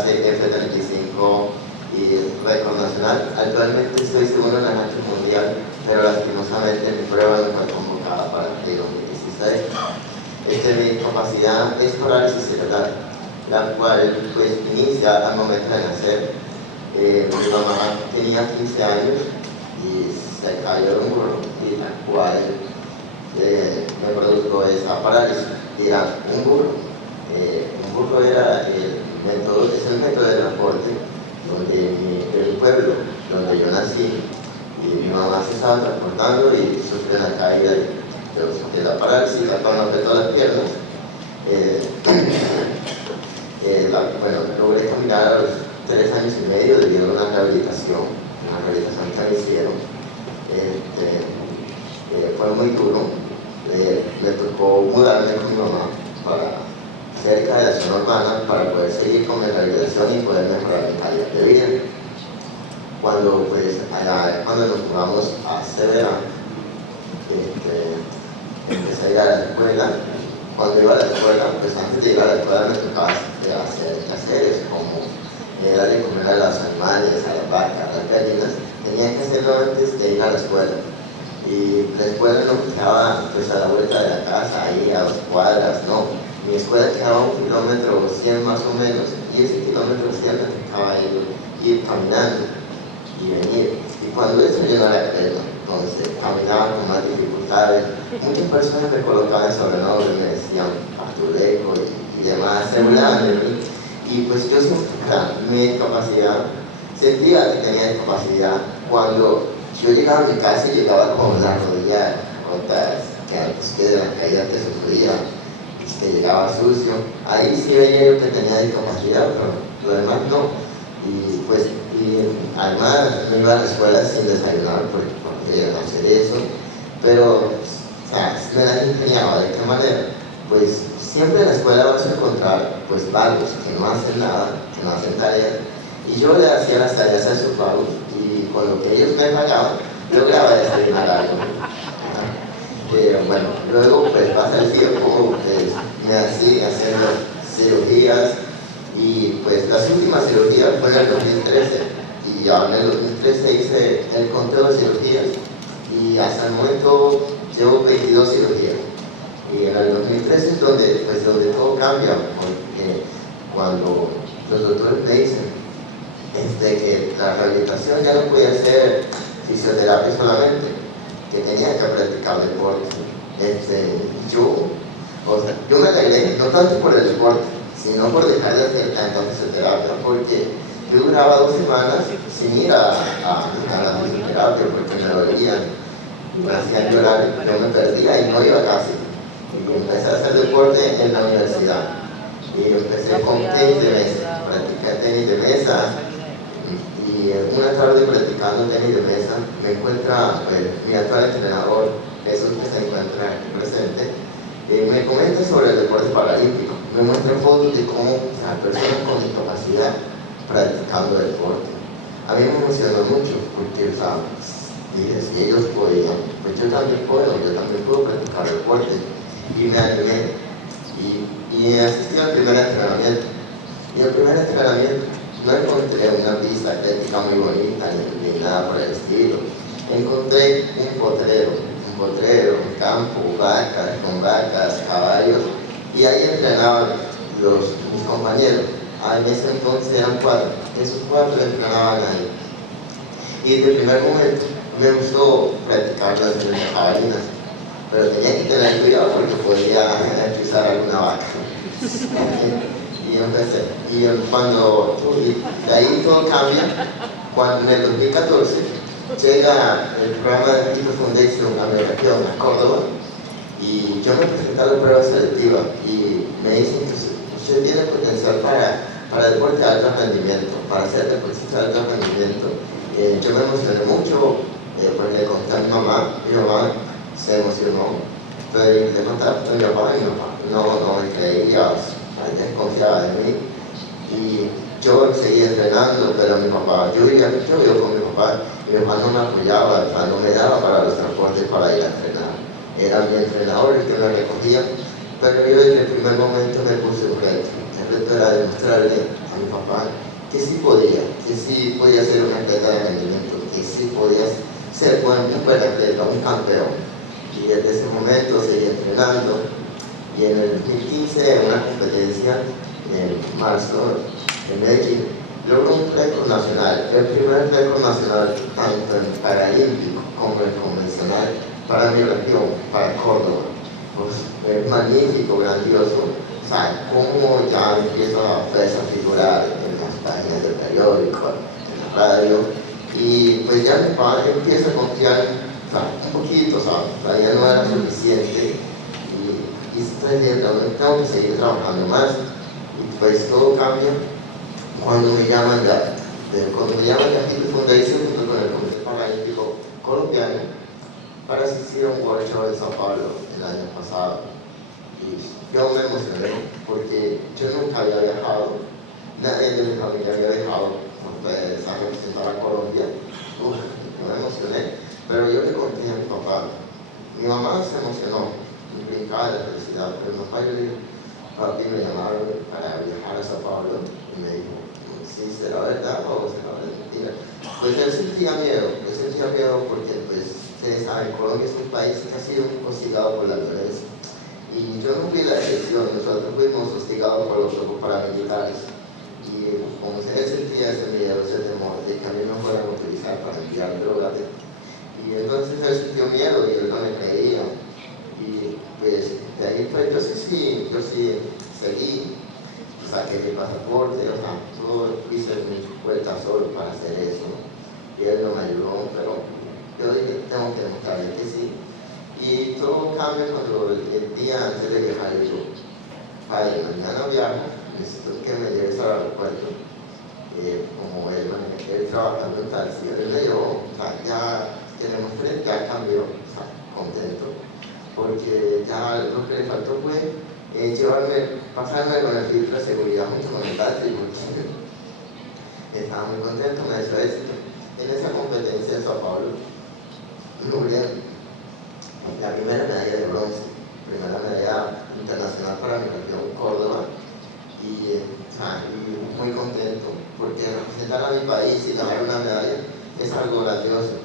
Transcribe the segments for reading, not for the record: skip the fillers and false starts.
clase F-35 y récord nacional. Actualmente estoy segundo en la ranking mundial, pero lastimosamente mi prueba no fue convocada para el 2016. Mi discapacidad es parálisis cerebral, la cual pues inicia al momento de nacer. Mi mamá tenía 15 años y se cayó de un burro, y la cual me produjo esa parálisis. Era un burro. Un burro era es el método de transporte donde el pueblo donde yo nací, y mi mamá se estaba transportando y sufrió una caída de la parálisis, la cual de todas las piernas. Bueno, logré caminar a los 3 años y medio debido a una rehabilitación que me hicieron. Fue muy duro. Me tocó mudarme con mi mamá cerca de la zona urbana para poder seguir con mi rehabilitación y poder mejorar mi calidad de vida. Cuando nos mudamos a Severa, empecé a ir a la escuela. Cuando iba a la escuela, pues antes de ir a la escuela me tocaba hacer quehaceres como darle comer a los animales, a las vacas, a las gallinas. Tenía que hacerlo antes de ir a la escuela. Y la escuela no quedaba pues a la vuelta de la casa, ahí a 2 cuadras, no. Mi escuela quedaba a 1 kilómetro 100 más o menos, y ese kilómetro 100 me tocaba ir caminando y venir. Y cuando eso yo no era creído, entonces caminaba con más dificultades. Muchas personas me colocaban sobrenombre, me decían Artureco y demás, se burlaban de mí. Y pues yo sentía mi discapacidad, sentía que tenía discapacidad cuando yo llegaba a mi casa y llegaba con las rodillas rotas, que antes que de la caída que sufría, que llegaba sucio. Ahí sí veía yo que tenía discapacidad, pero lo demás no. Y además me iba a la escuela sin desayunar porque no hacer eso, pero me la ingeniaba. ¿De qué manera? Pues siempre en la escuela vas a encontrar pues vagos que no hacen nada, que no hacen tareas, y yo le hacía las tareas a esos vagos, y con lo que ellos me pagaban lograba desayunar algo. Bueno, luego pues pasa el tiempo, pues, me hacía haciendo cirugías, y pues las últimas cirugías fueron en el 2013, y ya en el 2013 hice el conteo de cirugías, y hasta el momento llevo 22 cirugías. Y en el 2013 es donde todo cambia, porque cuando los doctores me dicen que la rehabilitación ya no podía ser fisioterapia solamente, que tenía que practicar deporte. Yo me alegré, no tanto por el deporte, sino por dejar de hacer tanta fisioterapia, porque yo duraba 2 semanas sin ir a la fisioterapia porque me dolían, me hacían llorar, yo me perdía y no iba casi. Y empecé a hacer deporte en la universidad, y empecé con tenis de mesa, practiqué tenis de mesa. Y una tarde practicando tenis de mesa me encuentra mi actual entrenador, Jesús, que se encuentra aquí presente, me comenta sobre el deporte paralímpico, me muestra fotos de cómo personas con discapacidad practicando deporte. A mí me emocionó mucho porque, dije, si ellos podían, pues yo también puedo practicar deporte, y me animé y asistí al primer entrenamiento. Y el primer entrenamiento no encontré una pista atlética muy bonita ni nada por el estilo. Encontré un potrero, un campo, con vacas, caballos, y ahí entrenaban mis compañeros. En ese entonces eran 4, esos 4 entrenaban ahí. Y desde el primer momento me gustó practicar las jabalinas, pero tenía que tener cuidado porque podía pisar alguna vaca. Y empecé, y de ahí todo cambia cuando en el 2014 llega el programa de People Foundation a mi región, a Córdoba, y yo me presenté a la prueba selectiva, y me dicen que usted tiene potencial para deporte de alto rendimiento, para ser deportista de alto rendimiento. Yo me emocioné mucho porque le conté a mi mamá se emocionó, pero le conté a mi papá no me creía, desconfiaba de mí, y yo seguía entrenando, pero yo vivo con mi papá, y mi papá no me apoyaba, no me daba para los transportes para ir a entrenar. Era mi entrenador el que me recogía, pero yo desde el primer momento me puse un reto. El reto reto era demostrarle a mi papá que sí podía ser un atleta de rendimiento, que sí podía ser un buen atleta, un campeón. Y desde ese momento seguí entrenando y en el 2015 en una competencia en marzo en Medellín logró un récord nacional, el primer récord nacional tanto en paralímpico como en convencional para mi región, para Córdoba. Pues, es magnífico, grandioso. O sea, cómo ya empiezo a figurar en las páginas del periódico, en la radio, y pues ya mi padre empieza a confiar, o sea, un poquito, o sea, todavía no era suficiente, y estoy viendo, tengo que seguir trabajando más, y pues todo cambia cuando me llaman de aquí de Foundation junto con el Comité Paralímpico Colombiano para asistir a un World Show en Sao Paulo el año pasado. Y yo me emocioné porque yo nunca había viajado, nadie de mi familia había viajado a representar a Colombia. Uf, yo me emocioné, pero yo le conté a mi papá. Mi mamá se emocionó, me brincaba de la felicidad, pero mi papá, yo le dije, papi, me llamaron para viajar a Sao Paulo y me dijo, ¿sí será verdad o será mentira? Pues él sentía miedo porque pues ustedes saben, Colombia es un país que ha sido muy hostigado por la violencia. Y yo no fui la excepción, nosotros fuimos hostigados por los grupos paramilitares. Y como se sentía ese miedo, ese temor de que a mí me fueran a utilizar para enviar drogas. Y entonces él sintió miedo y él no me creía. Y pues de ahí pues yo sí seguí, saqué mi pasaporte, o sea, todo hice mi vuelta solo para hacer eso. Y él no me ayudó, pero yo dije, tengo que demostrarle que sí. Y todo cambia cuando el día antes de viajar yo digo, padre, mañana viajo, necesito que me lleves al aeropuerto. Como él trabajando en taxi, él me llevó, o sea, ya que le mostré, ya cambió, o sea, contento, porque ya lo que le faltó fue pasarme con el filtro de seguridad junto con el taxi, porque estaba muy contento, me deseó éxito. En esa competencia de Sao Paulo, logré la primera medalla de bronce, primera medalla internacional para mi región, Córdoba, y muy contento porque representar a mi país y ganar una medalla es algo grandioso.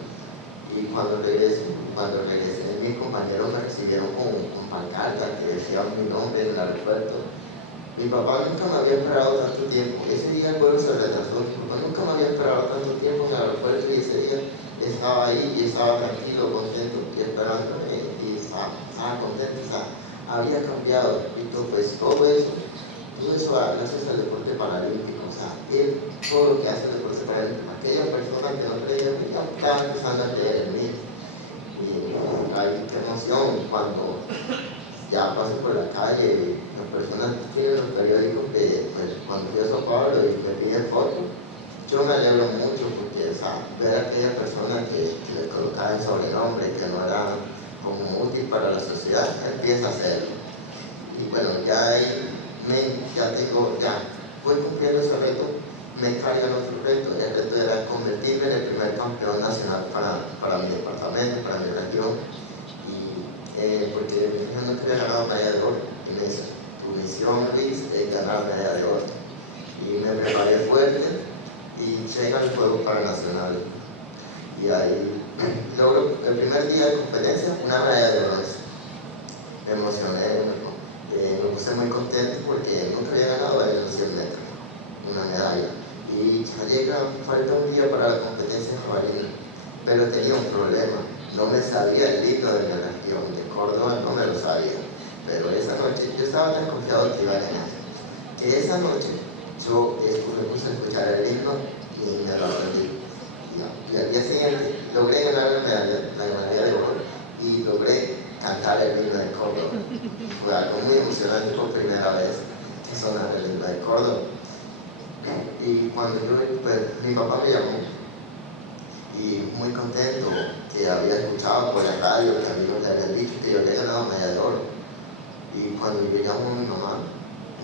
Y cuando regresé, mis compañeros me recibieron con pancartas que decían mi nombre en el aeropuerto. Mi papá nunca me había esperado tanto tiempo. Ese día el vuelo se retrasó. Mi papá nunca me había esperado tanto tiempo en el aeropuerto y ese día estaba ahí y estaba tranquilo, contento y esperándome y estaba contento. O sea, había cambiado y todo eso gracias al deporte paralímpico. O sea, todo lo que hace el deporte paralímpico, aquella persona que no creía en mí, ya estaba empezando a creer en mí. Y hay qué emoción cuando ya paso por la calle, las personas escriben en los periódicos que pues, cuando fui a Sao Paulo y me piden fotos, yo me alegro mucho porque ver a aquella persona que le colocaba el sobrenombre, que no era como útil para la sociedad, empieza a hacerlo. Y bueno, ya ahí voy cumpliendo ese reto, me cargan otro reto. El reto era convertirme en el primer campeón nacional para mi departamento, para mi región. Porque yo nunca había ganado medalla de oro en esa. Tu misión, Luis, es ganar medalla de oro. Y me preparé fuerte y llega el juego para nacional. Y ahí logro el primer día de competencia una medalla de bronce. Me emocioné, me puse muy contento porque nunca había ganado en los 100 metros una medalla. Y ya falta un día para la competencia jabalina, pero tenía un problema. No me sabía el himno de la región de Córdoba, no me lo sabía. Pero esa noche yo estaba tan confiado que iba a ganar. Que esa noche yo me puse a escuchar el himno y me lo aprendí. Y al día siguiente logré ganar la medalla de oro y logré cantar el himno de Córdoba. Fue algo muy emocionante por primera vez que sonara el himno de Córdoba. Y cuando mi papá me llamó y muy contento que había escuchado por la radio que amigos le habían dicho que yo había ganado medalla de oro. Y cuando yo llamo a mi mamá,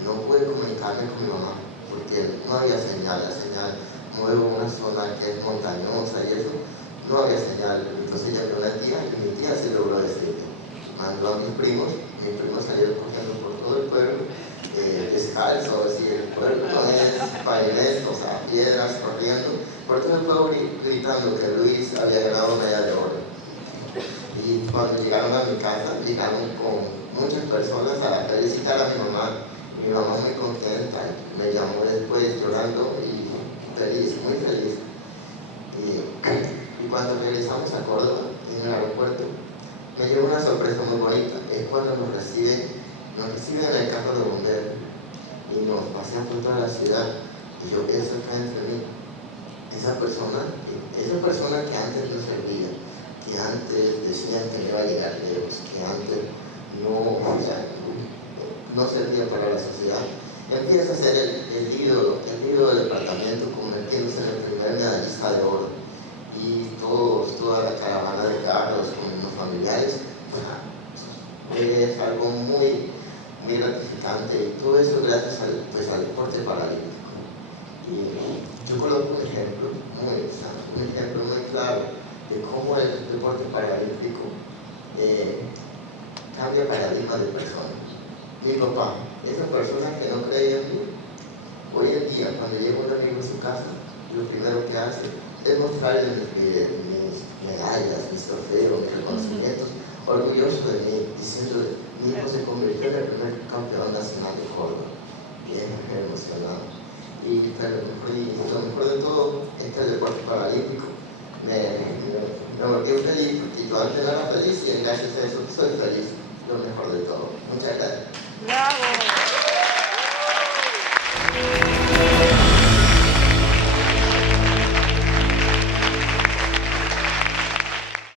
no pude comunicarme con mi mamá porque no había señal. La señal muevo una zona que es montañosa y eso, no había señal. Entonces llamé a una tía y mi tía se logró decirle. Mandó a mis primos salieron corriendo por todo el pueblo descalzos y el pueblo no es pavimento, o sea, piedras corriendo, por todo el pueblo gritando que Luis había ganado medalla de oro. Y cuando llegaron a mi casa, llegaron con muchas personas a felicitar a mi mamá. Mi mamá muy contenta, me llamó después llorando y feliz, muy feliz. Y cuando regresamos a Córdoba, en el aeropuerto, me llevó una sorpresa muy bonita. Es cuando nos reciben en el carro de bomberos y nos pasean por toda la ciudad. Y yo pienso acá entre mí, esa persona que antes no servía, que antes decían que le iba a llegar lejos, que antes no servía para la sociedad, empieza a ser el ídolo del departamento, convirtiéndose en el primer medallista de oro. Y toda la caravana de carros con los familiares, es algo muy, muy gratificante, y todo eso gracias al deporte paralímpico. Y yo coloco un ejemplo muy claro de cómo el deporte paralímpico cambia paradigmas de personas. Mi papá, esa persona que no creía en mí, hoy en día cuando llega un amigo a su casa, lo primero que hace es mostrarle mis medallas, mis trofeos, mis reconocimientos, orgulloso de mí, diciendo mi hijo se convirtió en el primer campeón nacional de Córdoba. Bien emocionado. Pero lo mejor de todo es que el deporte paralímpico me volvió feliz, porque yo antes no era feliz y gracias a eso soy feliz. Lo mejor de todo. Muchas gracias. ¡Bravo!